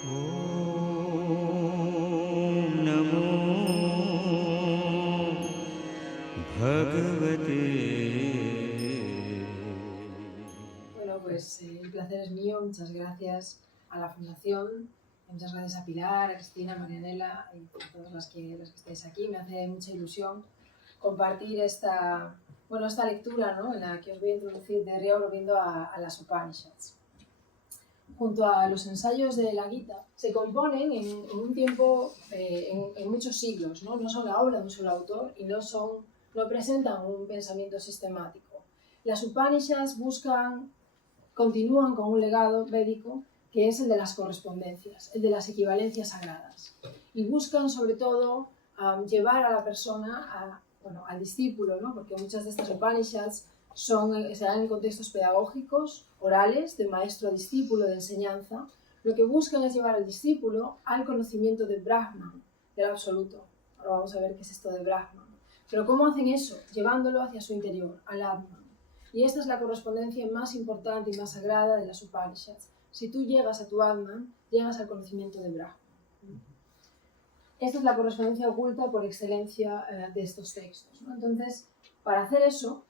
ॐ नमो भगवते। Bueno, pues el placer es mío. Muchas gracias a la Fundación, muchas gracias a Pilar, a Cristina, a Marianela y a todas las que estáis aquí. Me hace mucha ilusión compartir esta lectura, ¿no?, en la que os voy a introducir de Sri Aurobindo a las Upanishads. Junto a los ensayos de la Gita, se componen en un tiempo, en muchos siglos, ¿no? No son la obra de un solo autor y no presentan un pensamiento sistemático. Las Upanishads continúan con un legado védico que es el de las correspondencias, el de las equivalencias sagradas, y buscan sobre todo llevar a la persona, al discípulo, ¿no?, porque muchas de estas Upanishads se dan en contextos pedagógicos, orales, de maestro a discípulo, de enseñanza. Lo que buscan es llevar al discípulo al conocimiento de Brahman, del absoluto. Ahora vamos a ver qué es esto de Brahman. Pero ¿cómo hacen eso? Llevándolo hacia su interior, al Atman. Y esta es la correspondencia más importante y más sagrada de las Upanishads. Si tú llegas a tu Atman, llegas al conocimiento de Brahman. Esta es la correspondencia oculta por excelencia de estos textos, ¿no? Entonces, para hacer eso,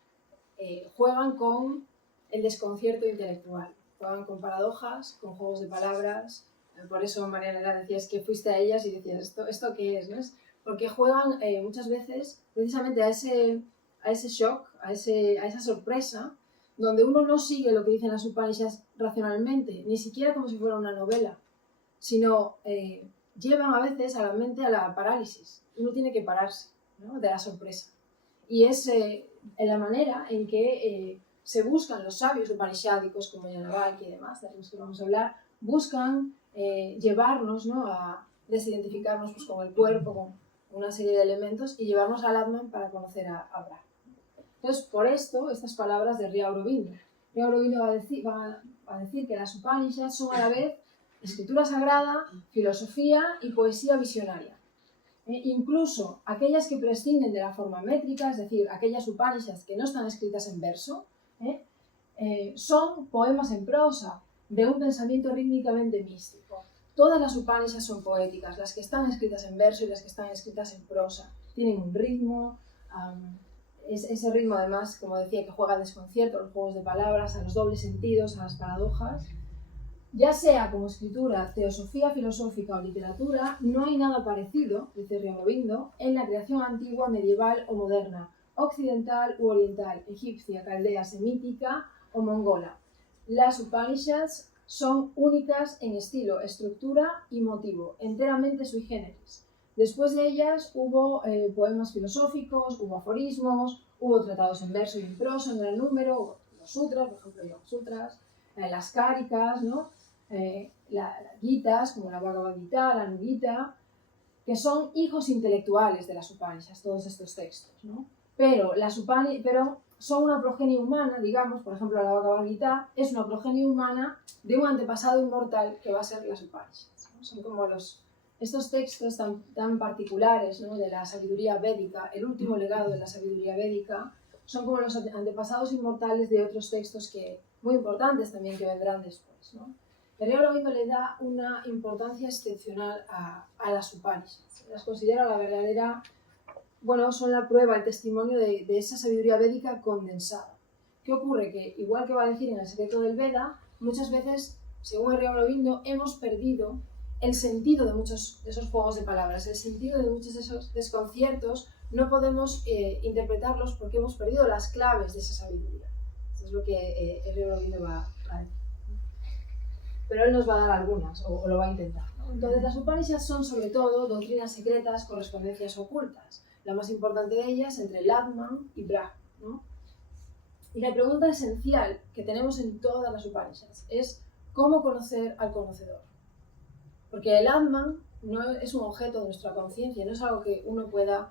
juegan con el desconcierto intelectual, juegan con paradojas, con juegos de palabras. Por eso Marianela decías que fuiste a ellas y decías, ¿esto qué es?, ¿no? Porque juegan muchas veces precisamente a ese shock, a esa sorpresa, donde uno no sigue lo que dicen las Upanishads racionalmente, ni siquiera como si fuera una novela, sino llevan a veces a la mente a la parálisis. Uno tiene que pararse, ¿no?, de la sorpresa. Y es la manera en que se buscan los sabios upanishádicos como Yajnavalkya y demás, de los que vamos a hablar, buscan llevarnos, ¿no?, a desidentificarnos, pues, con el cuerpo, con una serie de elementos, y llevarnos al Atman para conocer a Brahma. Entonces, por esto, estas palabras de Sri Aurobindo. Sri Aurobindo va a decir que las Upanishads son a la vez escritura sagrada, filosofía y poesía visionaria. Incluso aquellas que prescinden de la forma métrica, es decir, aquellas Upanishads que no están escritas en verso, son poemas en prosa, de un pensamiento rítmicamente místico. Todas las Upanishads son poéticas, las que están escritas en verso y las que están escritas en prosa. Tienen un ritmo, ese ritmo además, como decía, que juega al desconcierto, a los juegos de palabras, a los dobles sentidos, a las paradojas. Ya sea como escritura, teosofía filosófica o literatura, no hay nada parecido, dice Sri Aurobindo, en la creación antigua, medieval o moderna, occidental u oriental, egipcia, caldea, semítica o mongola. Las Upanishads son únicas en estilo, estructura y motivo, enteramente sui generis. Después de ellas hubo poemas filosóficos, hubo aforismos, hubo tratados en verso y en prosa en gran número, los sutras, por ejemplo, los sutras, las kárikas, ¿no?, las Gitas, como la Bhagavad Gita, la Nugita, que son hijos intelectuales de las Upanishads, todos estos textos, ¿no? Pero son una progenie humana, digamos, por ejemplo, la Bhagavad Gita es una progenie humana de un antepasado inmortal que va a ser las Upanishads, ¿no? Son como estos textos tan particulares, ¿no?, de la sabiduría védica, el último legado de la sabiduría védica, son como los antepasados inmortales de otros textos muy importantes también que vendrán después, ¿no? Sri Aurobindo le da una importancia excepcional a las Upanishads. Las considera la verdadera, son la prueba, el testimonio de esa sabiduría védica condensada. ¿Qué ocurre? Que, igual que va a decir en el secreto del Veda, muchas veces, según Sri Aurobindo, hemos perdido el sentido de muchos de esos juegos de palabras, el sentido de muchos de esos desconciertos, no podemos interpretarlos porque hemos perdido las claves de esa sabiduría. Eso es lo que Sri Aurobindo va a decir. Pero él nos va a dar algunas, o lo va a intentar, ¿no? Entonces, las Upanishads son sobre todo doctrinas secretas, correspondencias ocultas. La más importante de ellas entre el Atman y Brahma, ¿no? Y la pregunta esencial que tenemos en todas las Upanishads es ¿cómo conocer al conocedor? Porque el Atman no es un objeto de nuestra conciencia, no es algo que uno pueda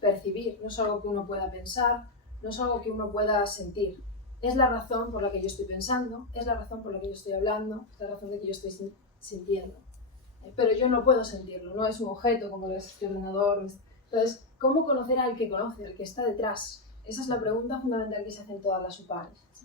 percibir, no es algo que uno pueda pensar, no es algo que uno pueda sentir. Es la razón por la que yo estoy pensando, es la razón por la que yo estoy hablando, es la razón de que yo estoy sintiendo. Pero yo no puedo sentirlo, no es un objeto como lo es este ordenador. Entonces, ¿cómo conocer al que conoce, al que está detrás? Esa es la pregunta fundamental que se hacen todas las Upanishads.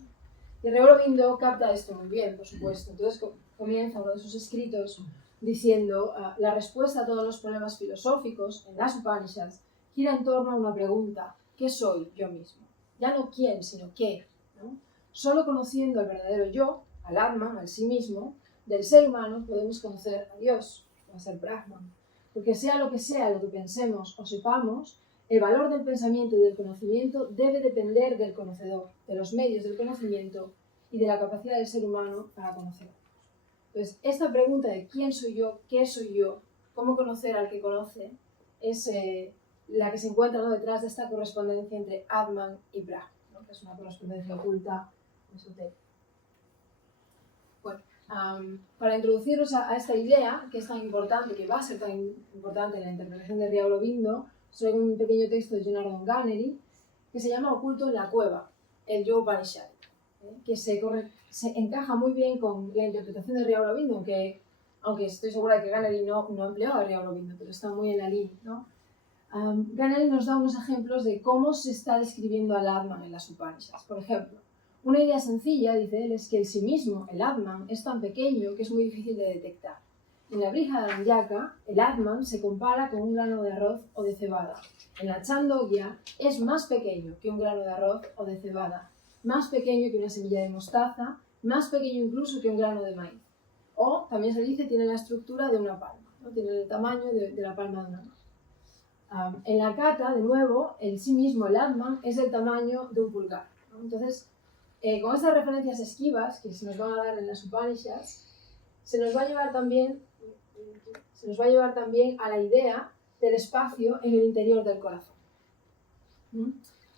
Y Sri Aurobindo capta esto muy bien, por supuesto. Entonces comienza uno de sus escritos diciendo la respuesta a todos los problemas filosóficos en las Upanishads gira en torno a una pregunta: ¿qué soy yo mismo? Ya no quién, sino qué, ¿no? Solo conociendo al verdadero yo, al Atman, al sí mismo, del ser humano podemos conocer a Dios, o a ser Brahman. Porque sea lo que pensemos o sepamos, el valor del pensamiento y del conocimiento debe depender del conocedor, de los medios del conocimiento y de la capacidad del ser humano para conocerlo. Entonces, esta pregunta de quién soy yo, qué soy yo, cómo conocer al que conoce, es la que se encuentra, ¿no?, detrás de esta correspondencia entre Atman y Brahman, ¿no?, que es una correspondencia oculta esotérica. Bueno, para introducirnos a esta idea, que es tan importante, que va a ser tan importante en la interpretación de Sri Aurobindo, os traigo un pequeño texto de Jonardon Ganeri, que se llama Oculto en la cueva, el yo Upanishad, que se encaja muy bien con la interpretación de Sri Aurobindo, aunque estoy segura de que Ganeri no empleaba Sri Aurobindo, pero está muy en la línea, ¿no? Ganeri nos da unos ejemplos de cómo se está describiendo al Atman en las Upanishads. Por ejemplo, una idea sencilla, dice él, es que el sí mismo, el Atman, es tan pequeño que es muy difícil de detectar. En la Brihadaranyaka, el Atman se compara con un grano de arroz o de cebada. En la Chandogya es más pequeño que un grano de arroz o de cebada, más pequeño que una semilla de mostaza, más pequeño incluso que un grano de maíz. O, también se dice, tiene la estructura de una palma, ¿no? Tiene el tamaño de la palma de una mano. En la Kata, de nuevo, el sí mismo, el Atman, es del tamaño de un pulgar, ¿no? Entonces, con estas referencias esquivas que se nos van a dar en las Upanishads, se nos va a llevar también a la idea del espacio en el interior del corazón.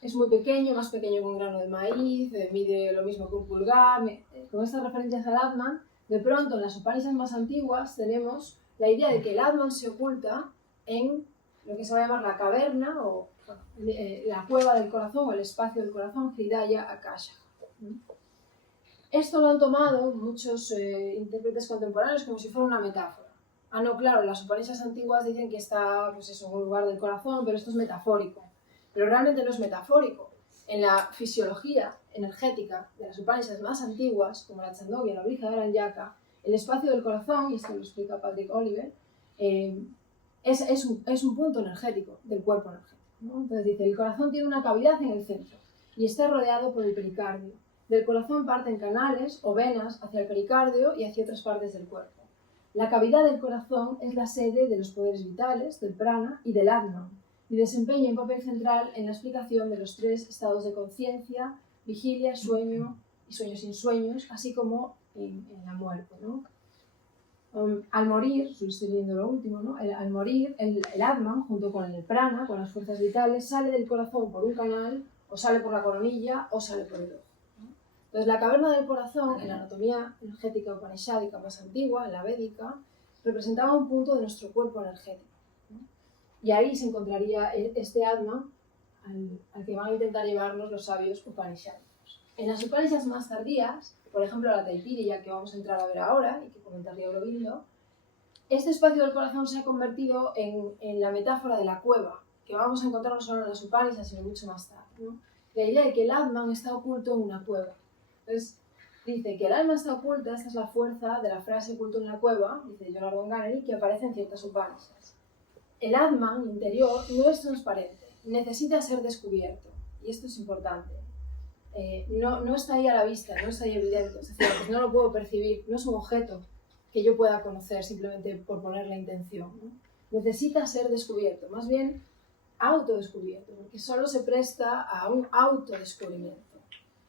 Es muy pequeño, más pequeño que un grano de maíz, mide lo mismo que un pulgar. Con estas referencias al Atman, de pronto en las Upanishads más antiguas tenemos la idea de que el Atman se oculta en lo que se va a llamar la caverna o la cueva del corazón o el espacio del corazón, Hridaya Akasha. Esto lo han tomado muchos intérpretes contemporáneos como si fuera una metáfora. No, claro, las Upanishads antiguas dicen que está, pues eso, en un lugar del corazón, pero esto es metafórico. Pero realmente no es metafórico. En la fisiología energética de las Upanishads más antiguas, como la Chandogya, la Brihadaranyaka, el espacio del corazón, y esto lo explica Patrick Oliver, es un punto energético del cuerpo energético, ¿no? Entonces dice, el corazón tiene una cavidad en el centro y está rodeado por el pericardio. Del corazón parten canales o venas hacia el pericardio y hacia otras partes del cuerpo. La cavidad del corazón es la sede de los poderes vitales, del prana y del Atman, y desempeña un papel central en la explicación de los 3 estados de conciencia: vigilia, sueño y sueños sin sueños, así como en la muerte, ¿no? Al morir, estoy leyendo lo último, ¿no? Al morir, el Atman, junto con el prana, con las fuerzas vitales, sale del corazón por un canal, o sale por la coronilla, o sale por el ojo, ¿no? Entonces, la caverna del corazón, en la anatomía energética upanishádica más antigua, en la védica, representaba un punto de nuestro cuerpo energético, ¿no? Y ahí se encontraría este Atman al que van a intentar llevarnos los sabios upanishádicos. En las Upanishads más tardías, por ejemplo la Taittiriya, que vamos a entrar a ver ahora y que comentaría Aurobindo, este espacio del corazón se ha convertido en la metáfora de la cueva, que vamos a encontrar no solo en las Upanishads, sino mucho más tarde, ¿no? La idea de que el Atman está oculto en una cueva. Entonces, dice que el alma está oculta, esta es la fuerza de la frase oculto en la cueva, dice Jonardon Ganeri, que aparece en ciertas Upanishads. El Atman interior no es transparente, necesita ser descubierto, y esto es importante. No está ahí a la vista, no está ahí evidente, es decir, pues no lo puedo percibir, no es un objeto que yo pueda conocer simplemente por poner la intención, ¿no? Necesita ser descubierto, más bien autodescubierto, porque solo se presta a un autodescubrimiento.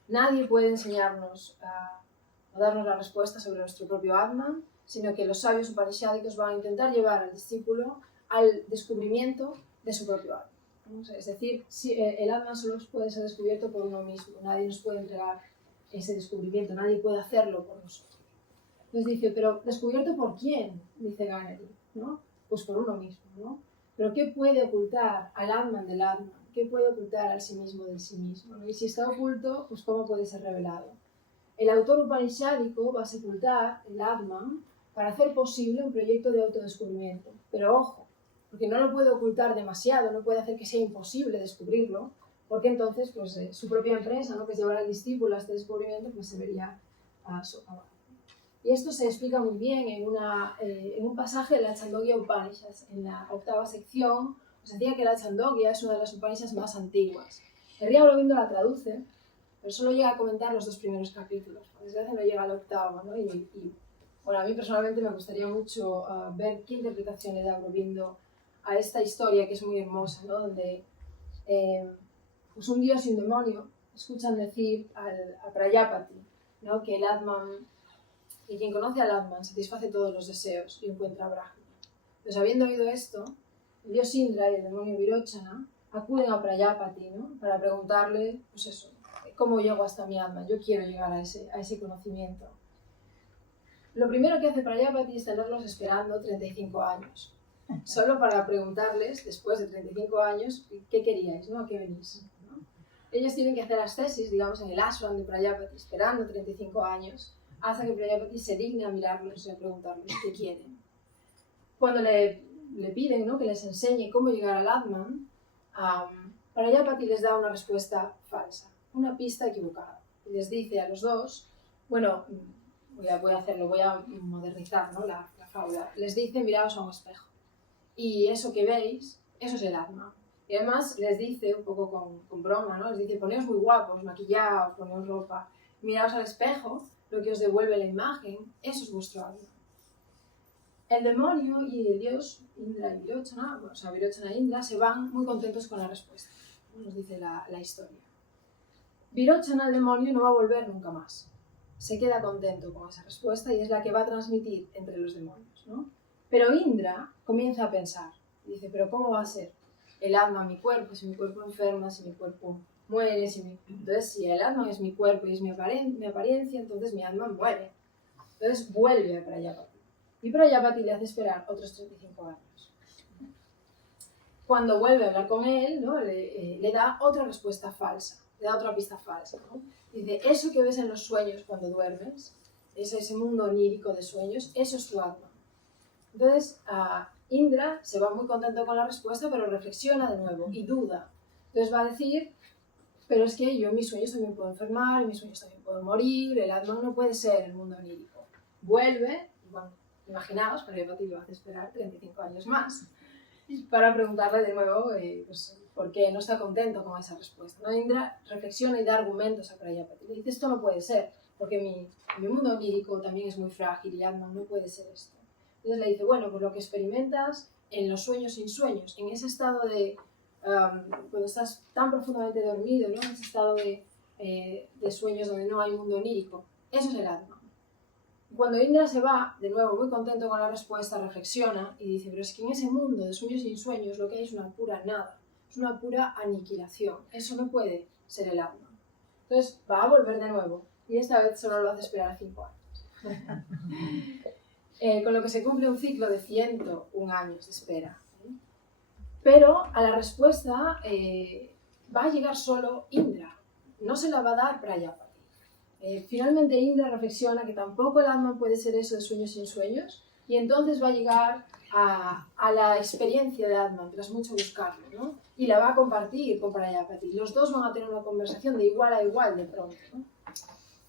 Nadie puede enseñarnos o darnos la respuesta sobre nuestro propio Atman, sino que los sabios upanishádicos van a intentar llevar al discípulo al descubrimiento de su propio Atman. Es decir, el Atman solo puede ser descubierto por uno mismo, nadie nos puede entregar ese descubrimiento, nadie puede hacerlo por nosotros. Entonces dice, pero ¿descubierto por quién? Dice Ganeri, ¿no? Pues por uno mismo, ¿no? Pero ¿qué puede ocultar al Atman del Atman? ¿Qué puede ocultar al sí mismo del sí mismo? ¿No? Y si está oculto, pues ¿cómo puede ser revelado? El autor upanishádico va a sepultar el Atman para hacer posible un proyecto de autodescubrimiento. Pero ojo, porque no lo puede ocultar demasiado, no puede hacer que sea imposible descubrirlo, porque entonces pues, su propia empresa, ¿no?, que es llevar al discípulo a este descubrimiento, pues se vería socavada. Y esto se explica muy bien en un pasaje de la Chandogya Upanishads, en la 8ª sección. Os decía que la Chandogya es una de las Upanishads más antiguas. El Ría Aurobindo la traduce, pero solo llega a comentar los 2 primeros capítulos. Por desgracia no llega al 8º, ¿no? Bueno, a mí personalmente me gustaría mucho ver qué interpretación le da Aurobindo a esta historia que es muy hermosa, ¿no? Donde pues un dios y un demonio escuchan decir a Prayapati, ¿no? Que el Atman, y quien conoce al Atman satisface todos los deseos y encuentra a Brahma. Entonces, habiendo oído esto, el dios Indra y el demonio Virochana acuden a Prayapati, ¿no? Para preguntarle, pues eso, ¿cómo llego hasta mi Atman? Yo quiero llegar a ese conocimiento. Lo primero que hace Prayapati es tenerlos esperando 35 años, solo para preguntarles, después de 35 años, ¿qué queríais? ¿No? ¿A qué venís? ¿No? Ellos tienen que hacer ascesis, digamos, en el ashram de Prayapati, esperando 35 años, hasta que Prayapati se digna a mirarlos y a preguntarles qué quieren. Cuando le piden, ¿no? Que les enseñe cómo llegar al Atman, Prayapati les da una respuesta falsa, una pista equivocada. Y les dice a los dos, bueno, voy a modernizar, ¿no? la fábula. Les dice, miraos a un espejo. Y eso que veis, eso es el Atman. Y además les dice, un poco con broma, ¿no? Les dice, poneos muy guapos, maquillaos, poneos ropa, miraos al espejo, lo que os devuelve la imagen, eso es vuestro Atman. El demonio y el dios Indra y Virochana, o sea, Virochana e Indra, se van muy contentos con la respuesta, nos dice la historia. Virochana, el demonio, no va a volver nunca más. Se queda contento con esa respuesta y es la que va a transmitir entre los demonios, ¿no? Pero Indra comienza a pensar, y dice, pero ¿cómo va a ser el Atman mi cuerpo? Si mi cuerpo enferma, si mi cuerpo muere, entonces si el Atman es mi cuerpo y es mi apariencia, entonces mi Atman muere. Entonces vuelve a Prayapati. Y Prayapati le hace esperar otros 35 años. Cuando vuelve a hablar con él, ¿no? le da otra respuesta falsa, le da otra pista falsa, ¿no? Dice, eso que ves en los sueños cuando duermes, ese mundo onírico de sueños, eso es tu Atman. Entonces, Indra se va muy contento con la respuesta, pero reflexiona de nuevo y duda. Entonces va a decir, pero es que yo en mis sueños también puedo enfermar, en mis sueños también puedo morir, el Atman no puede ser el mundo onírico. Vuelve, y bueno, imaginaos, Prayapati lo hace esperar 35 años más, para preguntarle de nuevo pues, por qué no está contento con esa respuesta, ¿no? Indra reflexiona y da argumentos a Prayapati. Le dice, esto no puede ser, porque mi mundo onírico también es muy frágil y Atman no puede ser esto. Entonces le dice, bueno, pues lo que experimentas en los sueños sin sueños, en ese estado de, cuando estás tan profundamente dormido, ¿no? En ese estado de sueños donde no hay mundo onírico, eso es el Atman. Cuando Indra se va, de nuevo muy contento con la respuesta, reflexiona y dice, pero es que en ese mundo de sueños sin sueños lo que hay es una pura nada, es una pura aniquilación, eso no puede ser el Atman. Entonces va a volver de nuevo y esta vez solo lo hace esperar 5 años. Con lo que se cumple un ciclo de 101 años de espera. Pero a la respuesta va a llegar solo Indra, no se la va a dar Prayapati. Finalmente Indra reflexiona que tampoco el Atman puede ser eso de sueños sin sueños y entonces va a llegar a la experiencia de Atman tras mucho buscarlo, ¿no? Y la va a compartir con Prayapati. Los dos van a tener una conversación de igual a igual de pronto, ¿no?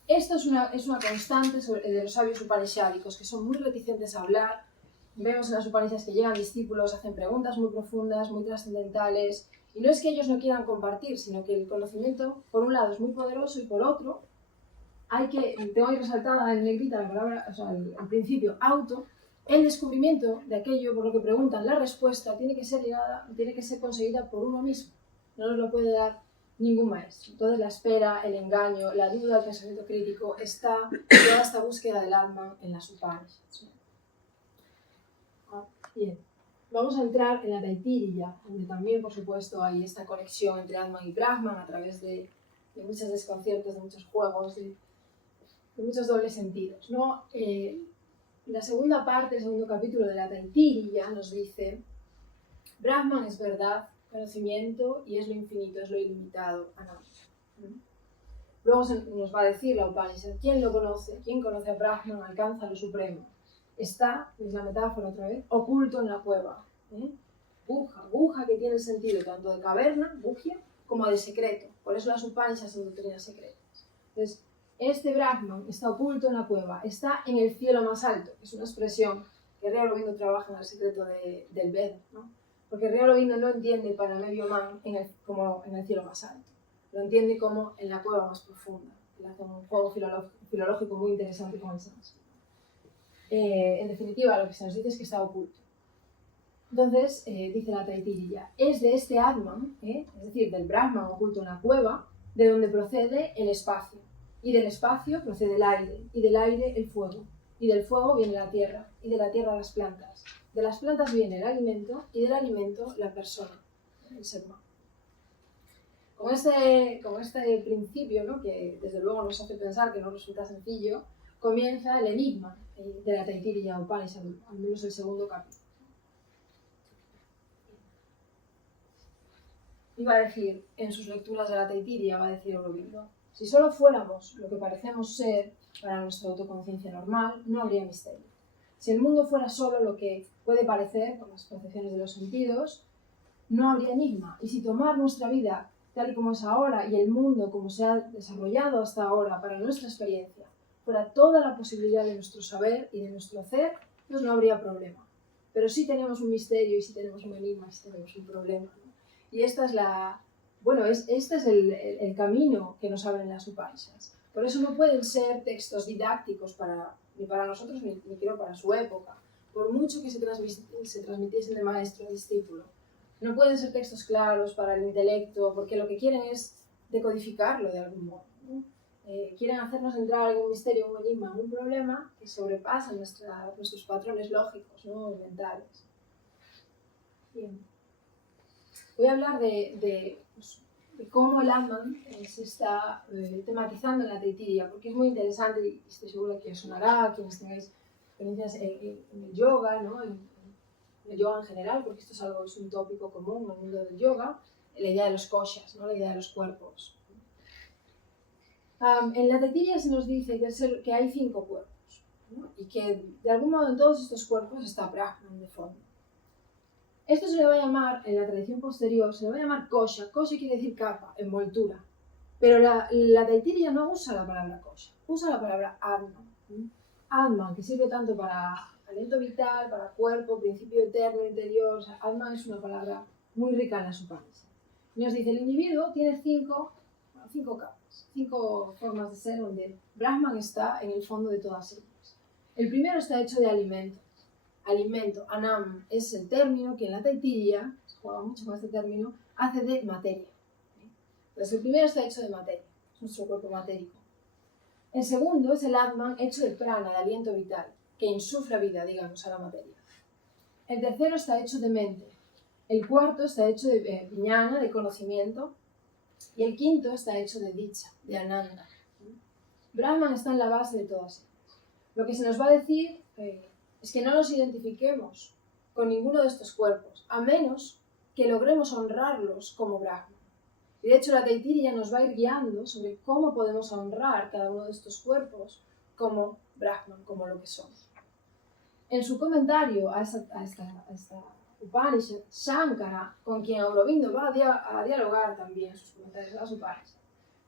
Esto es una constante de los sabios upanishádicos, que son muy reticentes a hablar. Vemos en las Upanishads que llegan discípulos, hacen preguntas muy profundas, muy trascendentales, y no es que ellos no quieran compartir, sino que el conocimiento, por un lado, es muy poderoso y por otro, tengo ahí resaltada en negrita la palabra, o sea, el principio, auto, el descubrimiento de aquello por lo que preguntan, la respuesta tiene que ser conseguida por uno mismo, no nos lo puede dar ningún maestro. Entonces la espera, el engaño, la duda, el pensamiento crítico, toda esta búsqueda del Atman en las Upanishads. Bien, vamos a entrar en la Taittiriya, donde también, por supuesto, hay esta conexión entre Atman y Brahman a través de muchos desconciertos, de muchos juegos, de muchos dobles sentidos, ¿no? La segunda parte, el segundo capítulo de la Taittiriya nos dice, Brahman es verdad, conocimiento y es lo infinito, es lo ilimitado, Ananda. Luego nos va a decir la Upanishad, ¿quién lo conoce? ¿Quién conoce a Brahman alcanza lo supremo? Está, es la metáfora otra vez, oculto en la cueva. Guha que tiene el sentido tanto de caverna, Guhya, como de secreto. Por eso las Upanishads son doctrinas secretas. Entonces, Este Brahman está oculto en la cueva, está en el cielo más alto, que es una expresión que Sri Aurobindo trabaja en el secreto del Veda, ¿no? Porque Sri Aurobindo no entiende para medio man como en el cielo más alto, lo entiende como en la cueva más profunda. Él hace un juego filológico muy interesante con el sánscrito. En definitiva, lo que se nos dice es que está oculto. Entonces, dice la Taittiriya, es de este Atman, es decir, del Brahman oculto en la cueva, de donde procede el espacio. Y del espacio procede el aire, y del aire el fuego, y del fuego viene la tierra, y de la tierra las plantas. De las plantas viene el alimento, y del alimento la persona, el ser humano. Con este principio, ¿no?, que desde luego nos hace pensar que no resulta sencillo, comienza el enigma de la Taittiriya Upanishad, al menos el segundo capítulo. Y va a decir, en sus lecturas de la Taittiriya, va a decir Aurobindo, si solo fuéramos lo que parecemos ser para nuestra autoconciencia normal, no habría misterio. Si el mundo fuera solo lo que puede parecer por las percepciones de los sentidos, no habría enigma. Y si tomar nuestra vida tal y como es ahora y el mundo como se ha desarrollado hasta ahora para nuestra experiencia fuera toda la posibilidad de nuestro saber y de nuestro hacer, pues no habría problema. Pero sí tenemos un misterio y sí tenemos un enigma, sí tenemos un problema, ¿no? Y esta es este es el camino que nos abren las Upanishads. Por eso no pueden ser textos didácticos ni para nosotros ni creo para su época, por mucho que se transmitiesen de maestro a discípulo. No pueden ser textos claros para el intelecto, porque lo que quieren es decodificarlo de algún modo, ¿no? Quieren hacernos entrar en un misterio, un enigma, un problema que sobrepasa nuestros patrones lógicos, ¿no?, mentales. Bien. Voy a hablar de cómo el Atman se está tematizando en la Taittiriya, porque es muy interesante y estoy segura que os sonará a quienes tengáis experiencias en el yoga, ¿no?, en el yoga en general, porque esto es un tópico común en el mundo del yoga, la idea de los koshas, ¿no?, la idea de los cuerpos. En la Taittiriya se nos dice que hay 5 cuerpos, ¿no?, y que de algún modo en todos estos cuerpos está Brahman de fondo. Esto se le va a llamar, en la tradición posterior, se le va a llamar kosha. Kosha quiere decir capa, envoltura. Pero la Taittiriya no usa la palabra kosha, usa la palabra Atman. Atman, que sirve tanto para aliento vital, para cuerpo, principio eterno, interior. O sea, Atman es una palabra muy rica en las Upanishads. Y nos dice, el individuo tiene 5 capas, 5 formas de ser donde Brahman está en el fondo de todas ellas. El primero está hecho de alimento. Alimento, anam, es el término que en la Taittiriya, se juega mucho con este término, hace de materia. Entonces el primero está hecho de materia, es nuestro cuerpo matérico. El segundo es el Atman hecho de prana, de aliento vital, que insufla vida, digamos, a la materia. El tercero está hecho de mente. El cuarto está hecho de vijnana, de conocimiento. Y el quinto está hecho de dicha, de ananda. Brahman está en la base de todas ellas. Lo que se nos va a decir es que no nos identifiquemos con ninguno de estos cuerpos, a menos que logremos honrarlos como Brahman. Y de hecho la Taittiriya nos va a ir guiando sobre cómo podemos honrar cada uno de estos cuerpos como Brahman, como lo que son. En su comentario a esta Upanishad, Shankara, con quien Aurobindo va a dialogar también en sus comentarios a las Upanishad,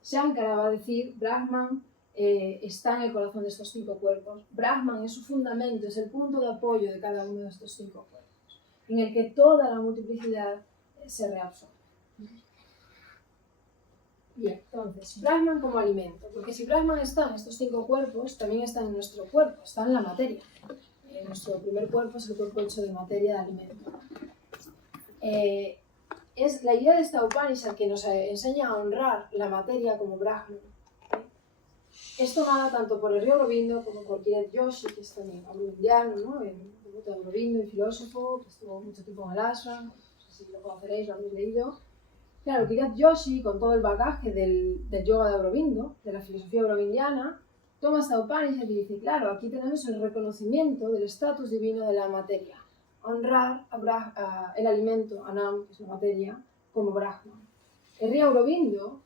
Shankara va a decir, Brahman está en el corazón de estos 5 cuerpos. Brahman es su fundamento, es el punto de apoyo de cada uno de estos 5 cuerpos, en el que toda la multiplicidad se reabsorbe. Bien, entonces, Brahman como alimento, porque si Brahman está en estos 5 cuerpos, también está en nuestro cuerpo, está en la materia. Nuestro primer cuerpo es el cuerpo hecho de materia, de alimento. Es la idea de esta Upanishad que nos enseña a honrar la materia como Brahman. Es tomada tanto por el Sri Aurobindo como por Kirat Joshi, que es también aurobindiano, ¿no?, devoto de Aurobindo y filósofo, que estuvo mucho tiempo en el ashram, no sé si lo conoceréis, lo habéis leído. Claro, Kirat Joshi, con todo el bagaje del yoga de Aurobindo, de la filosofía aurovindiana, toma esta Upanishad y dice, claro, aquí tenemos el reconocimiento del estatus divino de la materia, honrar el alimento, Anam, que es la materia, como Brahman. El Sri Aurobindo,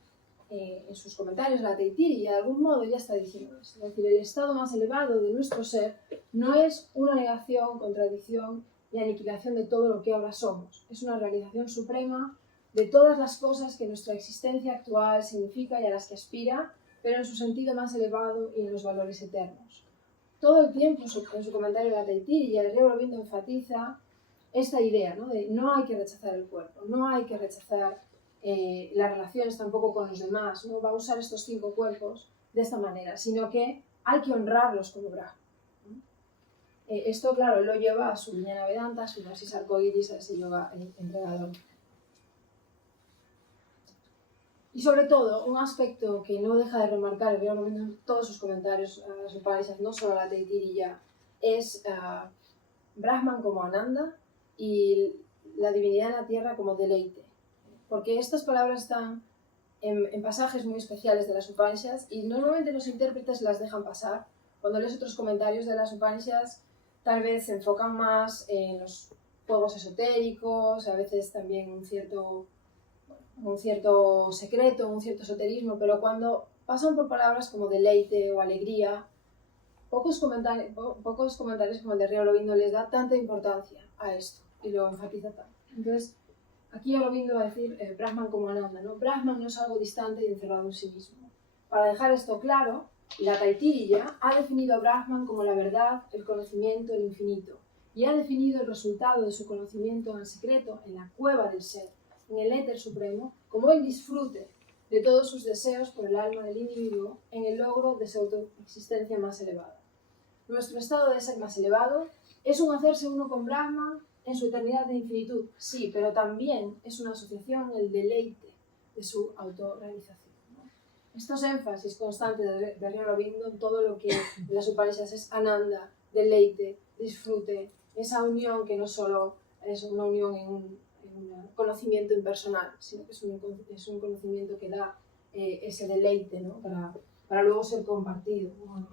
en sus comentarios a la Taittiriya, de algún modo ya está diciendo esto. Es decir, el estado más elevado de nuestro ser no es una negación, contradicción y aniquilación de todo lo que ahora somos. Es una realización suprema de todas las cosas que nuestra existencia actual significa y a las que aspira, pero en su sentido más elevado y en los valores eternos. Todo el tiempo en su comentario de la Taittiriya, el Río Aurobindo enfatiza esta idea, ¿no? De no hay que rechazar el cuerpo, no hay que rechazar las relaciones tampoco con los demás, no va a usar estos 5 cuerpos de esta manera, sino que hay que honrarlos como Brahma. Esto, claro, lo lleva a su Vijnana Vedanta, a su Gnosis Arcoiris, a ese yoga entregador. Y sobre todo, un aspecto que no deja de remarcar el Río Aurobindo en todos sus comentarios a las Upanishads, no solo a la Taittiriya, es Brahman como Ananda y la divinidad en la tierra como deleite. Porque estas palabras están en pasajes muy especiales de las Upanishads y normalmente los intérpretes las dejan pasar. Cuando lees otros comentarios de las Upanishads, tal vez se enfocan más en los juegos esotéricos, a veces también un cierto secreto, un cierto esoterismo, pero cuando pasan por palabras como deleite o alegría, pocos comentarios como el de Río Aurobindo les da tanta importancia a esto y lo enfatiza tanto. Entonces, aquí Aurobindo va a decir Brahman como Ananda, ¿no? Brahman no es algo distante y encerrado en sí mismo. Para dejar esto claro, la Taittiriya ha definido a Brahman como la verdad, el conocimiento, el infinito, y ha definido el resultado de su conocimiento en el secreto, en la cueva del ser, en el éter supremo, como el disfrute de todos sus deseos por el alma del individuo en el logro de su autoexistencia más elevada. Nuestro estado de ser más elevado es un hacerse uno con Brahman en su eternidad de infinitud, sí, pero también es una asociación en el deleite de su autorrealización. Estos énfasis constantes de Río Aurobindo en todo lo que en las Upanishads es Ananda, deleite, disfrute, esa unión que no solo es una unión en un conocimiento impersonal, sino que es un conocimiento que da ese deleite, ¿no? para luego ser compartido, ¿no?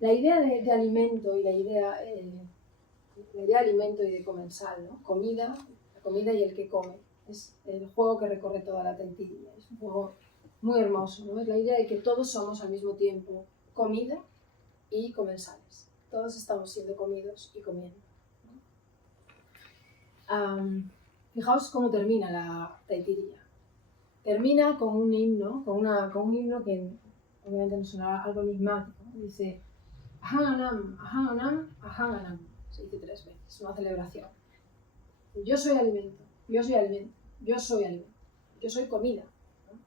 La idea de alimento y la idea de alimento y de comensal, ¿no? La comida y el que come. Es el juego que recorre toda la Taittiriya. Es un juego muy hermoso, ¿no? Es la idea de que todos somos al mismo tiempo comida y comensales. Todos estamos siendo comidos y comiendo, ¿no? Fijaos cómo termina la Taittiriya. Termina con un himno, con un himno que obviamente nos sonará algo enigmático. Dice Ahanganam, Ahanganam, Ahanganam. Se dice 3 veces, es una celebración. Yo soy alimento, yo soy alimento, yo soy alimento, yo soy comida, ¿no?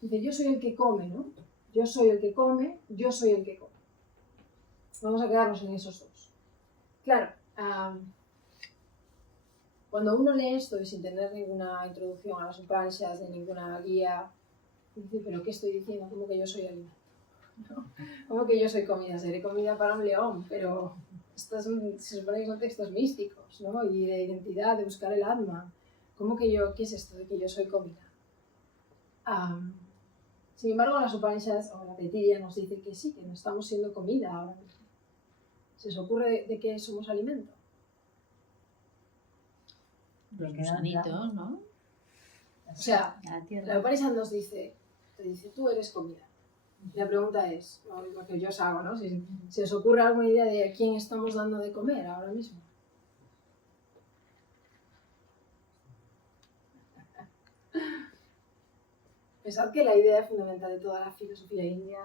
Dice, yo soy el que come, ¿no? Yo soy el que come, yo soy el que come. Vamos a quedarnos en esos dos. Claro, cuando uno lee esto y sin tener ninguna introducción a las Upanishads, ni ninguna guía, dice, ¿pero qué estoy diciendo? ¿Cómo que yo soy alimento? ¿No? ¿Cómo que yo soy comida? Seré comida para un león, pero se supone que son textos místicos, ¿no? Y de identidad, de buscar el alma. ¿Cómo que yo, qué es esto de que yo soy comida? Sin embargo, las Upanishads o la Taittiriya nos dice que sí, que no estamos siendo comida ahora mismo. ¿Se os ocurre de qué somos alimento? Los gusanitos, ¿no? O sea, La tierra. la Upanishad nos dice, te dice, tú eres comida. La pregunta es, lo que yo os hago, ¿no? Si os ocurre alguna idea de a quién estamos dando de comer ahora mismo. Pensad que la idea fundamental de toda la filosofía india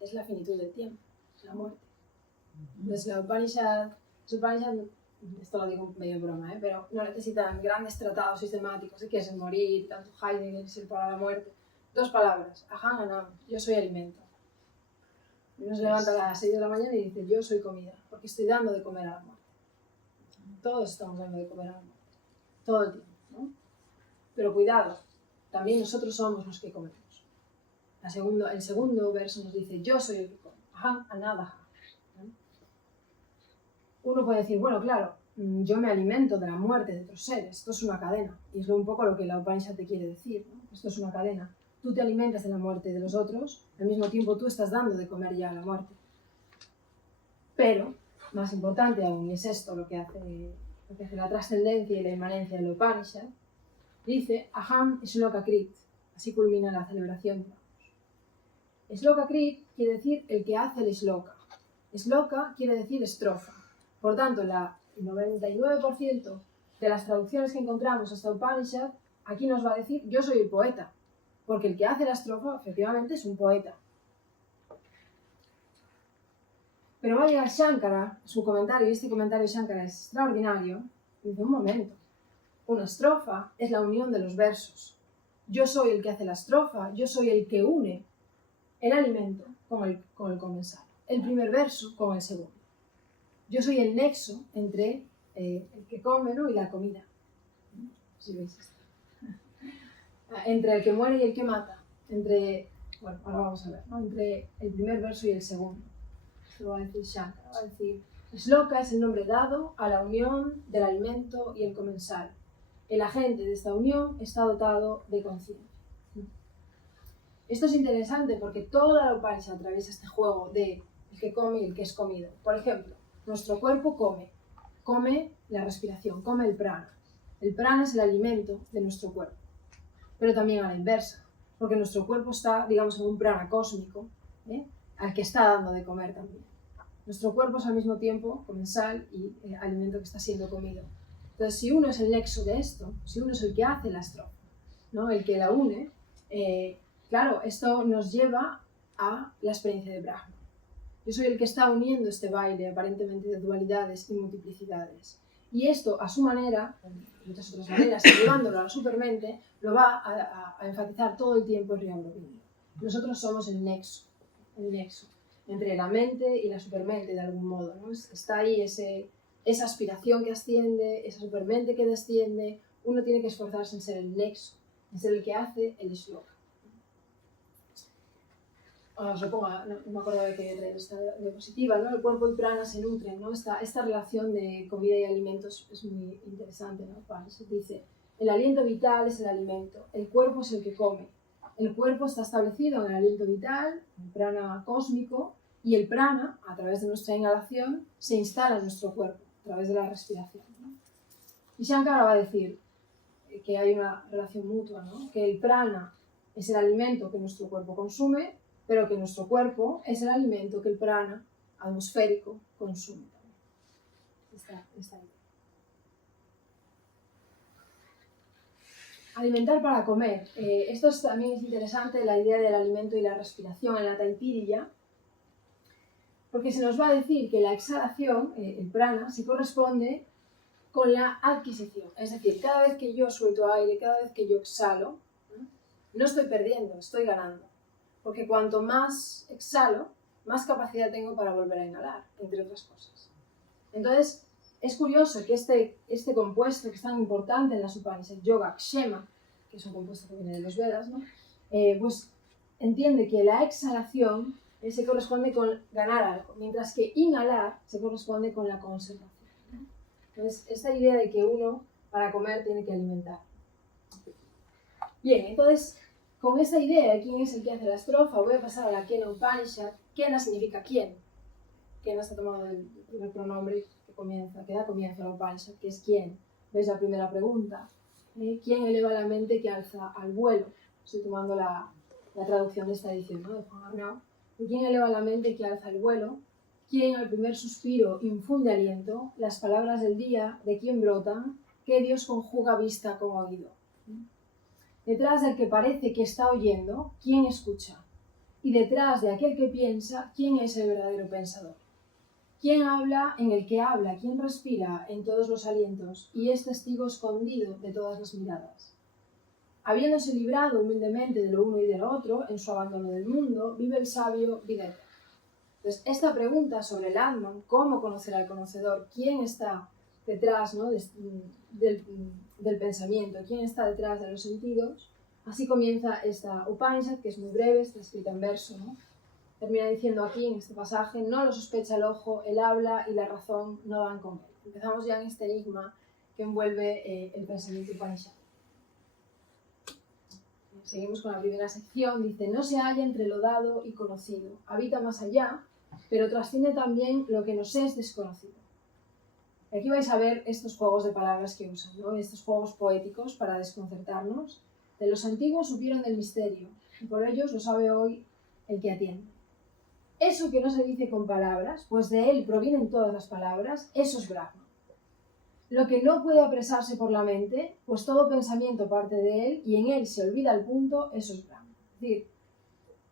es la finitud del tiempo, la muerte. Entonces la Upanishad, esto lo digo medio broma, pero no necesitan grandes tratados sistemáticos de qué es el morir, tanto Heidegger es el para la muerte. 2 palabras, Ahanganam, yo soy alimento. Uno se levanta a las 6 de la mañana y dice, yo soy comida, porque estoy dando de comer a la muerte. Todos estamos dando de comer a la muerte, todo el tiempo, ¿no? Pero cuidado, también nosotros somos los que comemos. El segundo verso nos dice, yo soy el que come, Aham Anadaha. Uno puede decir, bueno, claro, yo me alimento de la muerte de otros seres, esto es una cadena, y es un poco lo que la Upanishad te quiere decir, ¿no? Esto es una cadena. Tú te alimentas de la muerte de los otros, al mismo tiempo tú estás dando de comer ya a la muerte. Pero, más importante aún, y es esto lo que hace la trascendencia y la inmanencia de la Upanishad, dice, Aham Shloka Krit, así culmina la celebración. Shloka Krit quiere decir el que hace el shloka. Shloka quiere decir estrofa. Por tanto, el 99% de las traducciones que encontramos hasta Upanishad aquí nos va a decir, yo soy el poeta, porque el que hace la estrofa efectivamente es un poeta. Pero va a llegar Shankara, su comentario, y este comentario de Shankara es extraordinario, y dice, un momento, una estrofa es la unión de los versos. Yo soy el que hace la estrofa, yo soy el que une el alimento con el comensal, el primer verso con el segundo. Yo soy el nexo entre el que come, ¿no?, y la comida. Si veis esto. Entre el que muere y el que mata. Bueno, ahora vamos a ver, ¿no?, entre el primer verso y el segundo. Esto va a decir Shankara, va a decir, Shloka es el nombre dado a la unión del alimento y el comensal. El agente de esta unión está dotado de conciencia. Esto es interesante porque toda la Upanishad atraviesa este juego de el que come y el que es comido. Por ejemplo, nuestro cuerpo come la respiración, come el prana. El prana es el alimento de nuestro cuerpo, pero también a la inversa, porque nuestro cuerpo está, digamos, en un prana cósmico, al que está dando de comer también. Nuestro cuerpo es al mismo tiempo comensal y alimento que está siendo comido. Entonces, si uno es el nexo de esto, si uno es el que hace la estrofa, ¿no?, el que la une, claro, esto nos lleva a la experiencia de Brahma. Yo soy el que está uniendo este baile aparentemente de dualidades y multiplicidades. Y esto, a su manera, de muchas otras maneras, llevándolo a la supermente, lo va a enfatizar todo el tiempo Sri Aurobindo. Nosotros somos el nexo entre la mente y la supermente, de algún modo, ¿no? Está ahí esa aspiración que asciende, esa supermente que desciende. Uno tiene que esforzarse en ser el nexo, en ser el que hace el shloka. Os lo pongo, no me acuerdo de qué esta diapositiva, ¿no? El cuerpo y prana se nutren, ¿no? Esta relación de comida y alimentos es muy interesante, ¿no? Se dice, el aliento vital es el alimento, el cuerpo es el que come. El cuerpo está establecido en el aliento vital, el prana cósmico, y el prana, a través de nuestra inhalación, se instala en nuestro cuerpo, a través de la respiración, ¿no? Y Shankara va a decir que hay una relación mutua, ¿no? Que el prana es el alimento que nuestro cuerpo consume, pero que nuestro cuerpo es el alimento que el prana atmosférico consume también. Esta idea. Alimentar para comer. Esto también es interesante, la idea del alimento y la respiración en la Taittiriya, porque se nos va a decir que la exhalación, el prana, se corresponde con la adquisición. Es decir, cada vez que yo suelto aire, cada vez que yo exhalo, no estoy perdiendo, estoy ganando. Porque cuanto más exhalo, más capacidad tengo para volver a inhalar, entre otras cosas. Entonces, es curioso que este compuesto que es tan importante en las Upanishads, Yoga-kshema, que es un compuesto que viene de los Vedas, ¿no? Pues entiende que la exhalación se corresponde con ganar algo, mientras que inhalar se corresponde con la conservación, ¿no? Entonces, esta idea de que uno, para comer, tiene que alimentar. Bien, entonces, con esta idea de quién es el que hace la estrofa, voy a pasar a la Kena Upanishad. Kena significa quién. Kena está tomado del primer pronombre que da comienzo a la Upanishad, que es quién. ¿Veis la primera pregunta? ¿Quién eleva la mente que alza al vuelo? Estoy tomando la traducción de esta edición, ¿no?, de Juan Arnau. ¿Quién eleva la mente que alza el vuelo? ¿Quién al primer suspiro infunde aliento? Las palabras del día, ¿de quién brotan? ¿Qué Dios conjuga vista con oído? Detrás del que parece que está oyendo, ¿quién escucha? Y detrás de aquel que piensa, ¿quién es el verdadero pensador? ¿Quién habla en el que habla? ¿Quién respira en todos los alientos? Y es testigo escondido de todas las miradas. Habiéndose librado humildemente de lo uno y de lo otro, en su abandono del mundo, vive el sabio vida eterna. Entonces, esta pregunta sobre el Atman, cómo conocer al conocedor, quién está detrás, ¿no?, del pensamiento, quién está detrás de los sentidos, así comienza esta Upanishad, que es muy breve, está escrita en verso, ¿no? Termina diciendo aquí, en este pasaje, no lo sospecha el ojo, el habla y la razón no dan con él. Empezamos ya en este enigma que envuelve el pensamiento Upanishad. Seguimos con la primera sección, dice, no se halla entre lo dado y conocido, habita más allá, pero trasciende también lo que nos es desconocido. Aquí vais a ver estos juegos de palabras que usan, ¿no?, estos juegos poéticos para desconcertarnos. De los antiguos supieron del misterio, y por ellos lo sabe hoy el que atiende. Eso que no se dice con palabras, pues de él provienen todas las palabras, eso es Brahma. lo que no puede apresarse por la mente, pues todo pensamiento parte de él y en él se olvida el punto, eso es Brahma. Es decir,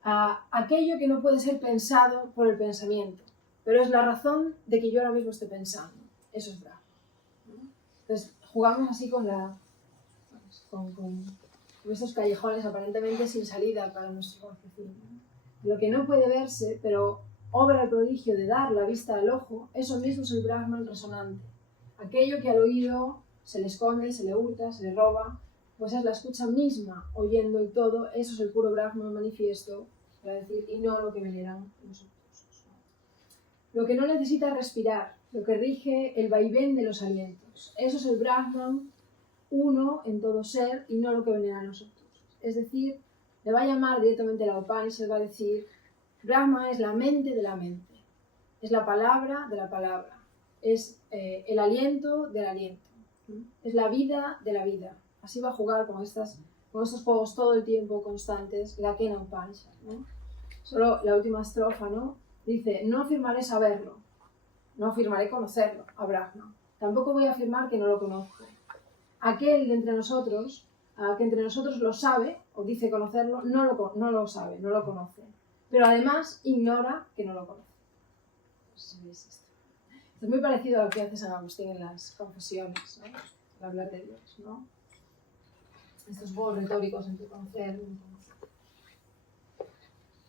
aquello que no puede ser pensado por el pensamiento, pero es la razón de que yo ahora mismo esté pensando, eso es Brahma. Entonces, jugamos así con estos callejones aparentemente sin salida para nuestro conocimiento. Lo que no puede verse, pero obra el prodigio de dar la vista al ojo, eso mismo es el Brahman resonante. Aquello que al oído se le esconde, se le hurta, se le roba, pues es la escucha misma, oyendo el todo, eso es el puro Brahman manifiesto, para decir, y no lo que veneran los obtusos. Lo que no necesita respirar, lo que rige el vaivén de los alientos, eso es el Brahman uno en todo ser y no lo que veneran los obtusos. Es decir, le va a llamar directamente la Upanishad, va a decir, Brahma es la mente de la mente, es la palabra de la palabra, es el aliento del aliento, es la vida de la vida. Así va a jugar con estos juegos todo el tiempo constantes, la Kena Upanishad, ¿no? Solo la última estrofa, ¿no? Dice, no afirmaré saberlo, no afirmaré conocerlo, a Brahma. Tampoco voy a afirmar que no lo conozco. Aquel de entre nosotros, que entre nosotros lo sabe, o dice conocerlo, no lo sabe, no lo conoce. Pero además ignora que no lo conoce. No sé si veis esto. Es muy parecido a lo que hace San Agustín en las confesiones, ¿no? Al hablar de Dios, ¿no? Estos juegos retóricos entre conocer y conocer.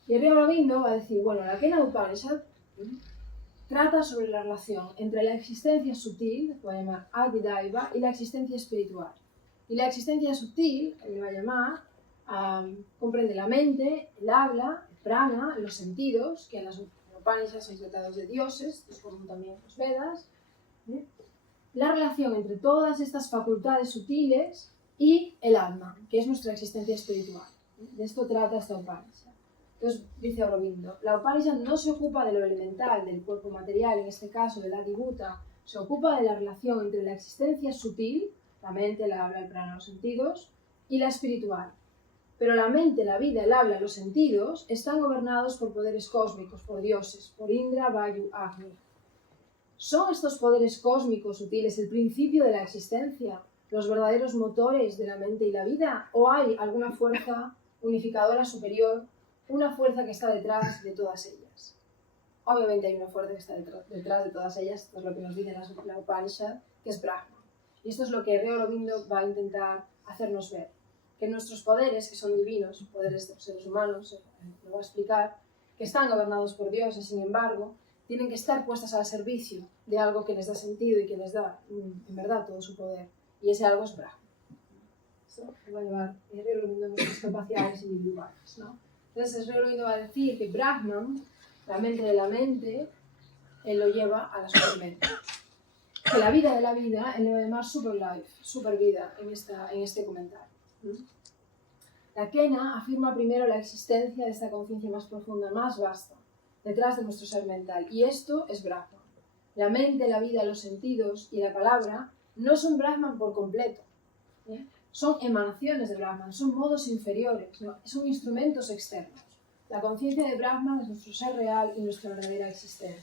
Y el Río Aurobindo va a decir, bueno, la Kena Upanishad trata sobre la relación entre la existencia sutil, que va a llamar Adidaiva, y la existencia espiritual. Y la existencia sutil, que le va a llamar, comprende la mente, el habla, el prana, los sentidos, que en las Upanishads son tratados de dioses, como también los Vedas, ¿eh? La relación entre todas estas facultades sutiles y el alma, que es nuestra existencia espiritual. De esto trata esta Upanishad. Entonces, dice Aurobindo, la Upanishad no se ocupa de lo elemental, del cuerpo material, en este caso del Adibhuta, se ocupa de la relación entre la existencia sutil, la mente, el habla, el prana, los sentidos, y la espiritual. Pero la mente, la vida, el habla, los sentidos están gobernados por poderes cósmicos, por dioses, por Indra, Vayu, Agni. ¿Son estos poderes cósmicos sutiles el principio de la existencia, los verdaderos motores de la mente y la vida? ¿O hay alguna fuerza unificadora superior, una fuerza que está detrás de todas ellas? Obviamente hay una fuerza que está detrás de todas ellas, esto es lo que nos dice la Upanishad, que es Brahma. Y esto es lo que Río Aurobindo va a intentar hacernos ver. Que nuestros poderes, que son divinos, poderes de los seres humanos, lo va a explicar, que están gobernados por dioses, sin embargo, tienen que estar puestas al servicio de algo que les da sentido y que les da, en verdad, todo su poder. Y ese algo es Brahma. Esto va a llevar Río Aurobindo a nuestras capacidades individuales, ¿no? Entonces Río Aurobindo va a decir que Brahman, la mente de la mente, él lo lleva a la supermente. Que la vida de la vida, él le va a llamar superlife, supervida, en este comentario. La Kena afirma primero la existencia de esta conciencia más profunda, más vasta, detrás de nuestro ser mental. Y esto es Brahman. La mente, la vida, los sentidos y la palabra no son Brahman por completo. Son emanaciones de Brahman, son modos inferiores, ¿no? Son instrumentos externos. La conciencia de Brahman es nuestro ser real y nuestra verdadera existencia.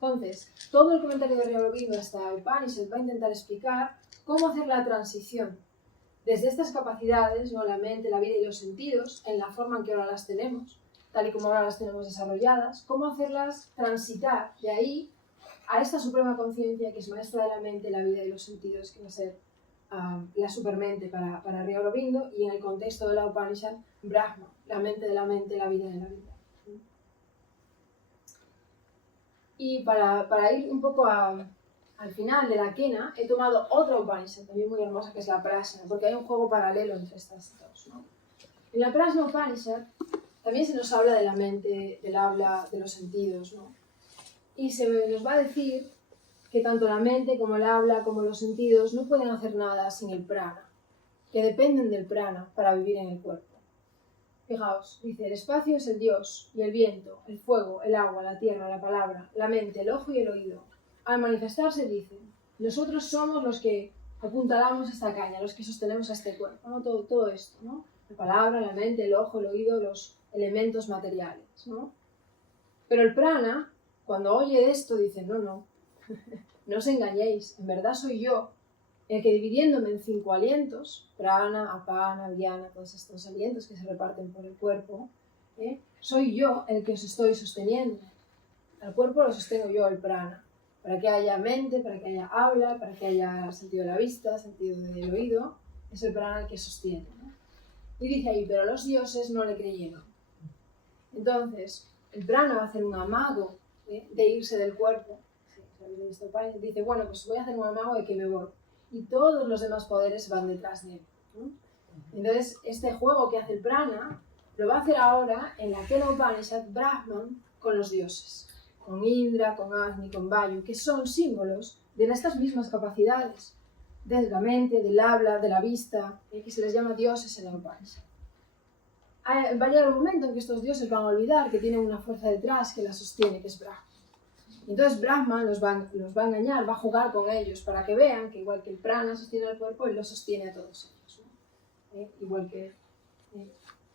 Entonces, todo el comentario de Río Aurobindo hasta Upanishad va a intentar explicar cómo hacer la transición desde estas capacidades, ¿no? La mente, la vida y los sentidos, en la forma en que ahora las tenemos, tal y como ahora las tenemos desarrolladas, cómo hacerlas transitar de ahí a esta suprema conciencia que es maestra de la mente, la vida y los sentidos, que va a ser la supermente para Río Aurobindo, y en el contexto de la Upanishad, Brahma, la mente de la mente, la vida de la vida. Y para ir un poco al final de la Kena, he tomado otra Upanishad, también muy hermosa, que es la Prasna, porque hay un juego paralelo entre estas dos, ¿no? En la Prasna Upanishad también se nos habla de la mente, del habla, de los sentidos, ¿no? Y se nos va a decir que tanto la mente como el habla como los sentidos no pueden hacer nada sin el prana, que dependen del prana para vivir en el cuerpo. Fijaos, dice, el espacio es el Dios, y el viento, el fuego, el agua, la tierra, la palabra, la mente, el ojo y el oído. Al manifestarse dicen, nosotros somos los que apuntalamos esta caña, los que sostenemos a este cuerpo, ¿no? Todo esto, ¿no? La palabra, la mente, el ojo, el oído, los elementos materiales, ¿no? Pero el prana, cuando oye esto, dice, no os engañéis, en verdad soy yo en el que dividiéndome en 5 alientos, prana, apana, vyana, todos estos alientos que se reparten por el cuerpo, soy yo el que os estoy sosteniendo. Al cuerpo lo sostengo yo, el prana, para que haya mente, para que haya habla, para que haya sentido de la vista, sentido del oído, es el prana el que sostiene, ¿no? Y dice ahí, pero los dioses no le creyeron. Entonces, el prana va a hacer un amago de irse del cuerpo. Dice, bueno, pues voy a hacer un amago de que me voy. Y todos los demás poderes van detrás de él, ¿no? Entonces, este juego que hace el prana lo va a hacer ahora en la Kena Upanishad Brahman con los dioses, con Indra, con Agni, con Vayu, que son símbolos de estas mismas capacidades, de la mente, del habla, de la vista, que se les llama dioses en la Upanishad. Va a llegar un momento en que estos dioses van a olvidar que tienen una fuerza detrás que la sostiene, que es Brahma. Entonces Brahma los va a engañar, va a jugar con ellos para que vean que igual que el prana sostiene el cuerpo, él lo sostiene a todos ellos, ¿no? Igual que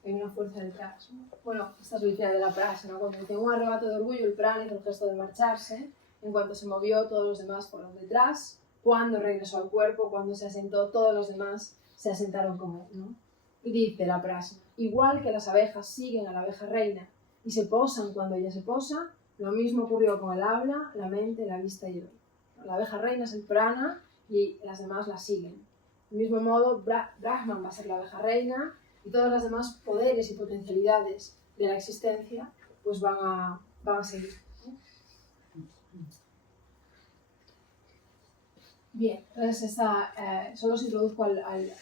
hay una fuerza detrás, ¿no? Bueno, esta es la idea de la frase, ¿no? Cuando tiene un arrebato de orgullo, el prana hizo el gesto de marcharse, en cuanto se movió todos los demás fueron detrás, cuando regresó al cuerpo, cuando se asentó, todos los demás se asentaron con él, ¿no? Y dice la frase, igual que las abejas siguen a la abeja reina y se posan cuando ella se posa, lo mismo ocurrió con el habla, la mente, la vista y el oído. La abeja reina es el prana y las demás la siguen. Del mismo modo, Brahman va a ser la abeja reina y todos los demás poderes y potencialidades de la existencia pues van a seguir, ¿no? Bien, entonces solo os introduzco al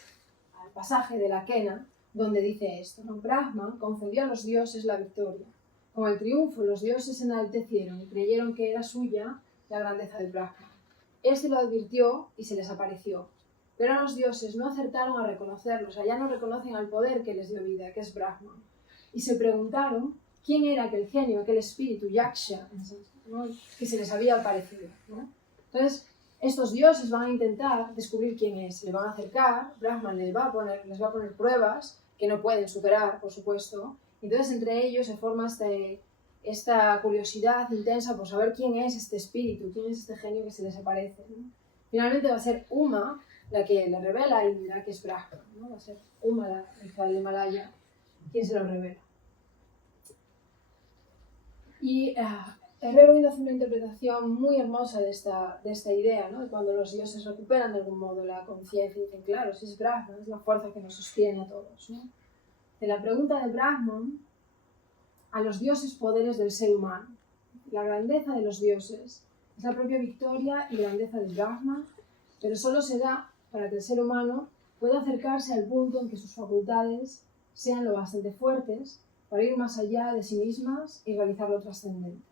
pasaje de la Kena donde dice esto, ¿no? Brahma concedió a los dioses la victoria. Con el triunfo, los dioses se enaltecieron y creyeron que era suya la grandeza de Brahma. Este lo advirtió y se les apareció. Pero los dioses no acertaron a reconocerlo, o sea, ya no reconocen al poder que les dio vida, que es Brahma. Y se preguntaron quién era aquel genio, aquel espíritu, Yaksha, ¿no? Que se les había aparecido, ¿no? Entonces, estos dioses van a intentar descubrir quién es, le van a acercar, Brahma les va a poner pruebas que no pueden superar, por supuesto. Entonces, entre ellos se forma esta curiosidad intensa por saber quién es este espíritu, quién es este genio que se les aparece, ¿no? Finalmente va a ser Uma la que le revela a Indra que es Brahma, ¿no? Va a ser Uma, la hija del Himalaya, quien se lo revela. Y el Rey Govinda hace una interpretación muy hermosa de esta idea, ¿no? De cuando los dioses recuperan de algún modo la conciencia y dicen, claro, si es Brahma, es la fuerza que nos sostiene a todos, ¿no? De la pregunta de Brahman a los dioses poderes del ser humano. La grandeza de los dioses es la propia victoria y grandeza de Brahma, pero solo se da para que el ser humano pueda acercarse al punto en que sus facultades sean lo bastante fuertes para ir más allá de sí mismas y realizar lo trascendente.